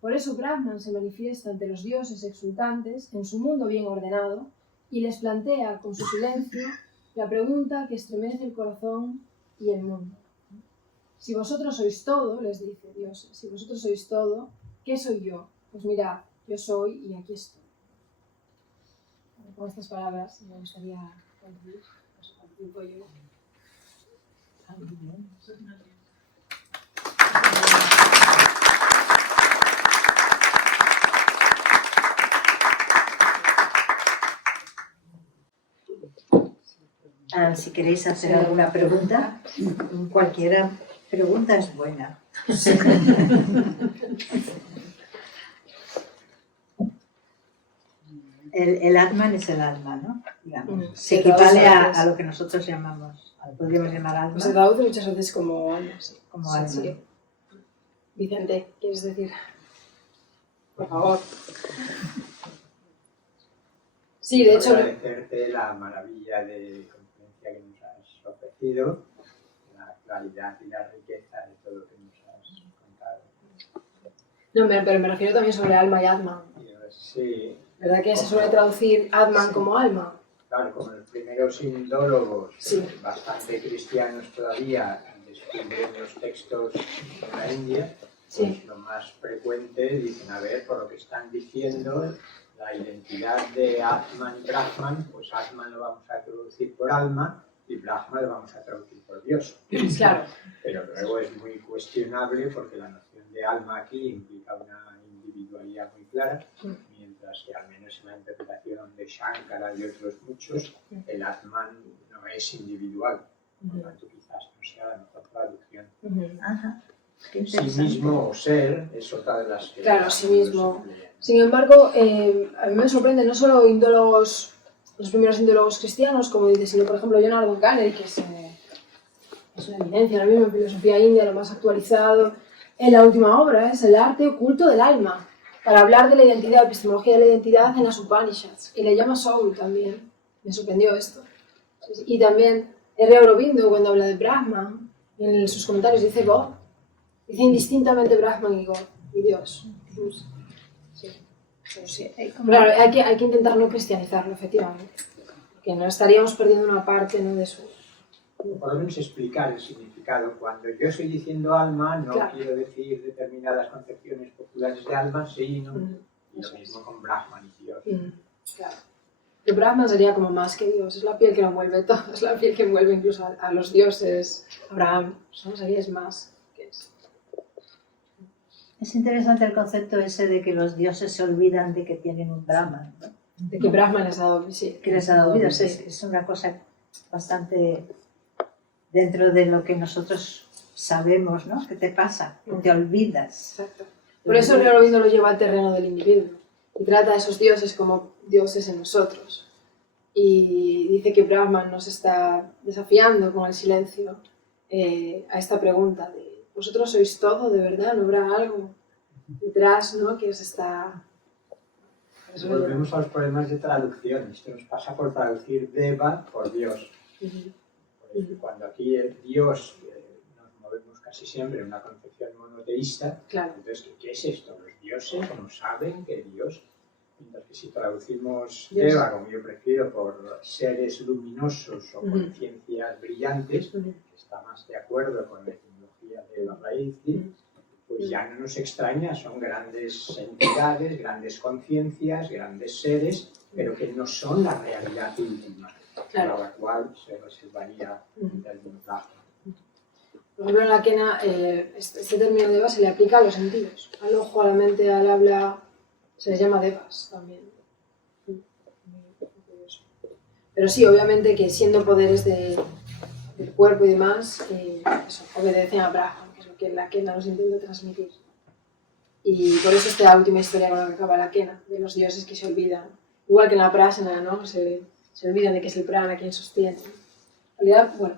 Por eso Brahman se manifiesta ante los dioses exultantes en su mundo bien ordenado y les plantea con su silencio la pregunta que estremece el corazón y el mundo. Si vosotros sois todo, les dice Dios, si vosotros sois todo, ¿qué soy yo? Pues mirad, yo soy y aquí estoy. Con estas palabras me gustaría concluir. Si queréis hacer alguna pregunta, cualquier pregunta es buena. El Atman es el alma, ¿no? Digamos, se equivale a lo que nosotros llamamos, podríamos llamar alma. Pues se traduce muchas veces como alma, sí. Como alma. Sí. Vicente, ¿quieres decir? Por favor. Sí, de hecho... Agradecerte la maravilla de conferencia que nos has ofrecido, la claridad y la riqueza de todo lo que nos has contado. No, pero me refiero también sobre alma y Atman. Sí. ¿Verdad que se suele traducir Atman como alma? Claro, como los primeros indólogos, sí, bastante cristianos todavía, descubren los textos en la India, sí, pues lo más frecuente dicen, a ver, por lo que están diciendo, la identidad de Atman y Brahman, pues Atman lo vamos a traducir por alma y Brahman lo vamos a traducir por Dios. Claro. Pero luego es muy cuestionable porque la noción de alma aquí implica una individualidad muy clara, mientras mientras que al menos en la interpretación de Shankara y otros muchos, el Atman no es individual, por lo tanto quizás no sea la mejor traducción. Ajá. Qué Sí interesante. mismo o ser es otra de las que... Claro, sí mismo. Sin embargo, a mí me sorprende no solo indólogos, los primeros indólogos cristianos, como dices, sino por ejemplo Jonathan Kennedy, que es una eminencia ahora mismo en filosofía india, lo más actualizado. En la última obra es El arte oculto del alma, para hablar de la identidad, epistemología de la identidad en las Upanishads, y le llama Soul también. Me sorprendió esto. Y también R. Aurobindo, cuando habla de Brahman, en sus comentarios dice God, dice indistintamente Brahman y God, y Dios. Sí. Claro, hay que intentar no cristianizarlo, efectivamente, porque no estaríamos perdiendo una parte, ¿no?, de su... Por lo menos explicar el significado. Cuando yo estoy diciendo alma, no Claro. quiero decir determinadas concepciones populares de alma, sino y lo Eso mismo con Brahman y Dios. Claro. El Brahman sería como más que Dios, es la piel que lo envuelve todo, es la piel que envuelve incluso a los dioses, Abraham, no sería es más que eso. Es interesante el concepto ese de que los dioses se olvidan de que tienen un Brahman, ¿no? De que Brahman les ha dado, sí. Que les ha dado vida. Sí. Es una cosa bastante dentro de lo que nosotros sabemos, ¿no? ¿Qué te pasa? Que te olvidas. Exacto. Por eso el Aurobindo lo lleva al terreno del individuo y trata a esos dioses como dioses en nosotros. Y dice que Brahman nos está desafiando con el silencio a esta pregunta de ¿vosotros sois todo de verdad? ¿No habrá algo detrás, ¿no?, que os está... Volvemos a los problemas de traducción. Esto nos pasa por traducir Deva por Dios. Cuando aquí el Dios, nos movemos casi siempre en una concepción monoteísta, Claro. entonces, ¿qué es esto? Los dioses no saben que Dios, mientras que si traducimos Dios. Deva, como yo prefiero, por seres luminosos o conciencias brillantes, que está más de acuerdo con la etimología de la raíz, pues ya no nos extraña, son grandes entidades, grandes conciencias, grandes seres, pero que no son la realidad última, Claro. a la cual se reservaría el término Brahman. Por ejemplo, en la quena, este término Deva se le aplica a los sentidos. Al ojo, a la mente, al habla, se les llama Devas también. Muy curioso. Pero sí, obviamente que siendo poderes del cuerpo y demás, eso, obedecen a Brahman, que es lo que la quena nos intenta transmitir. Y por eso esta última historia con la que acaba la quena, de los dioses que se olvidan. Igual que en la prasana, ¿no? Se olvidan de que es el prana quien sostiene. En realidad, bueno,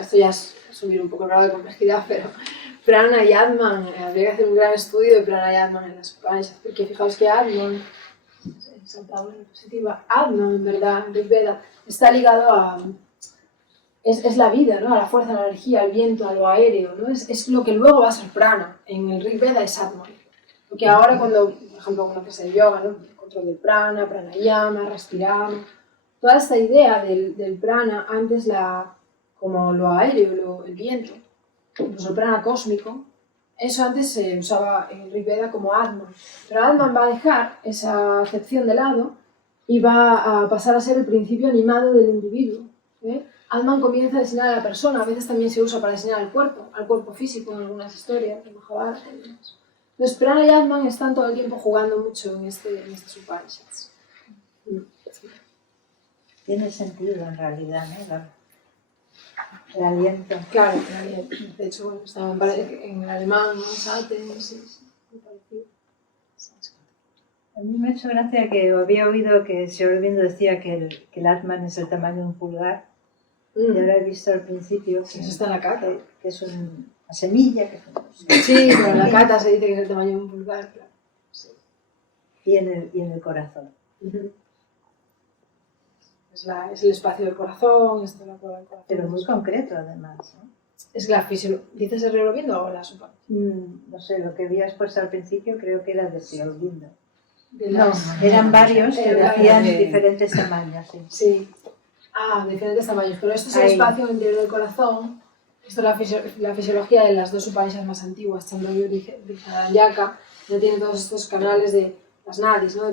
esto ya es subir un poco el grado de complejidad, pero prana y Atman, habría que hacer un gran estudio de prana y Atman en las Upanishads, porque fijaos que Atman, saltamos en la positiva, Atman en verdad, en Rig Veda, está ligado a... Es la vida, ¿no? A la fuerza, a la energía, al viento, a lo aéreo, ¿no? Es lo que luego va a ser prana. En el Rig Veda es Atman. Porque ahora cuando, por ejemplo, cuando haces el yoga, ¿no? El control del prana, pranayama, respiramos, toda esta idea del prana, antes como lo aéreo, el viento, incluso el prana cósmico, eso antes se usaba en el Rig Veda como Atman. Pero Atman va a dejar esa acepción de lado y va a pasar a ser el principio animado del individuo. Atman comienza a diseñar a la persona, a veces también se usa para diseñar al cuerpo físico en algunas historias de Mahabharata y demás. Entonces, Prana y Atman están todo el tiempo jugando mucho en estas Upanishads. Tiene sentido en realidad, ¿no? El aliento. Claro, de hecho, bueno, está en el alemán, ¿no? Saten, sí, muy parecido. A mí me ha hecho gracia que había oído que Sri Aurobindo decía que el Atman es el tamaño de un pulgar. Y ahora he visto al principio Eso está en la cata. que es una semilla. Sí, pero en la cata se dice que es el tamaño de un pulgar, claro. Sí. Y en el corazón. Es el espacio del corazón, esto la cueva del corazón. Pero muy concreto además, ¿no? Es la fisiología. ¿Dices el Aurobindo o la sopa? No sé, lo que habías puesto al principio creo que era de Sri Aurobindo. No, eran varios que hacían de diferentes tamaños. Sí. Sí. Diferentes tamaños. Pero esto es el espacio interior del corazón. Esto es la fisiología de las dos Upanishads más antiguas, Chandogya y Charanyaka. Ya tiene todos estos canales de las nadis, ¿no?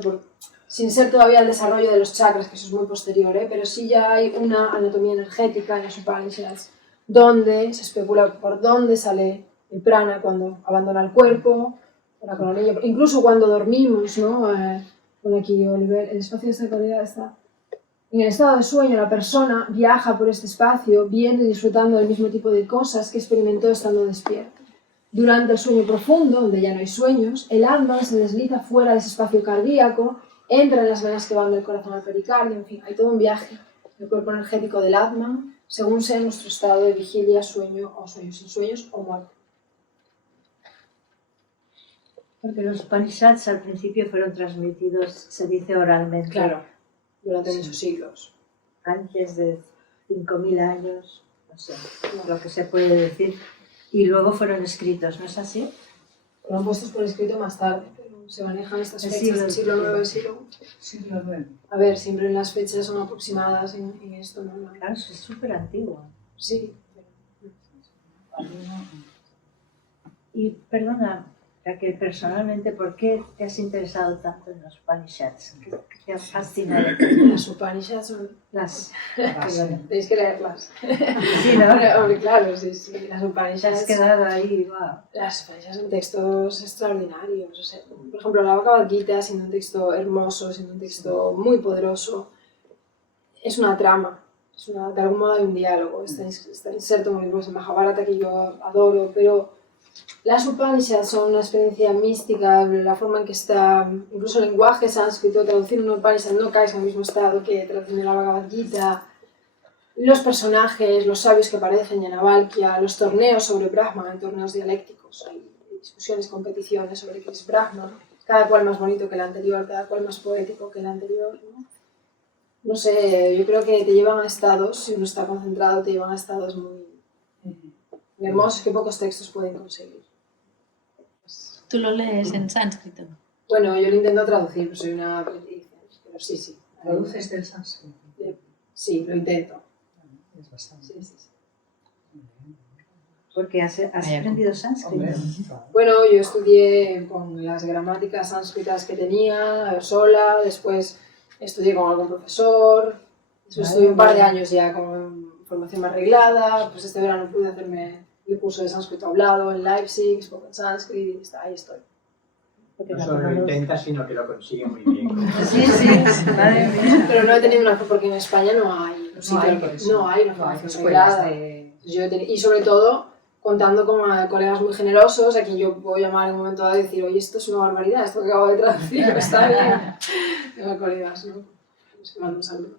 Sin ser todavía el desarrollo de los chakras, que eso es muy posterior, pero sí ya hay una anatomía energética en las Upanishads donde se especula por dónde sale el prana cuando abandona el cuerpo, la coronilla, incluso cuando dormimos, ¿no? Bueno, aquí Oliver, el espacio de esta calidad está... En el estado de sueño, la persona viaja por este espacio, viendo y disfrutando del mismo tipo de cosas que experimentó estando despierto. Durante el sueño profundo, donde ya no hay sueños, el alma se desliza fuera de ese espacio cardíaco, entra en las venas que van del corazón al pericardio, en fin, hay todo un viaje del cuerpo energético del Atman, según sea nuestro estado de vigilia, sueño o sueños sin sueños o muerte. Porque los Upanishads al principio fueron transmitidos, se dice oralmente. Claro, durante muchos siglos. Antes de 5.000 años, no sé, lo que se puede decir. Y luego fueron escritos, ¿no es así? Fueron puestos por escrito más tarde, pero se manejan estas El fechas del siglo IX, Siglo IX. A ver, siempre las fechas son aproximadas en esto, ¿no? Claro, eso es súper antiguo. Sí. Y perdona, Raquel, personalmente, ¿por qué te has interesado tanto en los Upanishads? ¿Qué te ha fascinado? Las Upanishads son... Las... Tenéis que leerlas. Sí, ¿no? Hombre, claro, sí, sí. Las Te has Upanishads... quedado ahí, wow. Las Upanishads son textos extraordinarios. O sea, por ejemplo, la Bhagavad Gita, siendo un texto hermoso, siendo un texto muy poderoso, es una trama. De algún modo hay un diálogo. Está inserto en un libro de Mahabharata que yo adoro, pero... Las Upanishads son una experiencia mística, la forma en que está, incluso el lenguaje sánscrito, traducir un Upanishad no cae en el mismo estado que traducir la Bhagavad Gita, los personajes, los sabios que aparecen en Yajnavalkya, los torneos sobre Brahman, hay torneos dialécticos, hay discusiones, competiciones sobre qué es Brahman, cada cual más bonito que el anterior, cada cual más poético que el anterior, ¿no? No sé, yo creo que te llevan a estados, si uno está concentrado, te llevan a estados muy hermosos que pocos textos pueden conseguir. ¿Tú lo lees en sánscrito? Bueno, yo lo intento traducir, pues soy una aprendiz, pero sí, sí. ¿Traduces del sánscrito? Sí, lo intento. Es bastante. Sí, sí, sí. Porque has aprendido sánscrito. Hombre, Bueno, yo estudié con las gramáticas sánscritas que tenía, sola, después estudié con algún profesor, después estudié un par de años ya con formación más reglada, pues este verano pude hacerme el curso de sánscrito hablado en Leipzig, Spoken Sanskrit, y ahí estoy. Porque No solo lo intenta, sino que lo consigue muy bien. Sí, sí, madre mía. Pero no he tenido una, porque en España no hay un sitio, por eso. no hay una No hay formación escuelas reglada. de... Y sobre todo, contando con colegas muy generosos, a quien yo puedo llamar en un momento dado y decir, oye, esto es una barbaridad, esto que acabo de traducir, no está bien. Tengo colegas, ¿no? Les mando un saludo.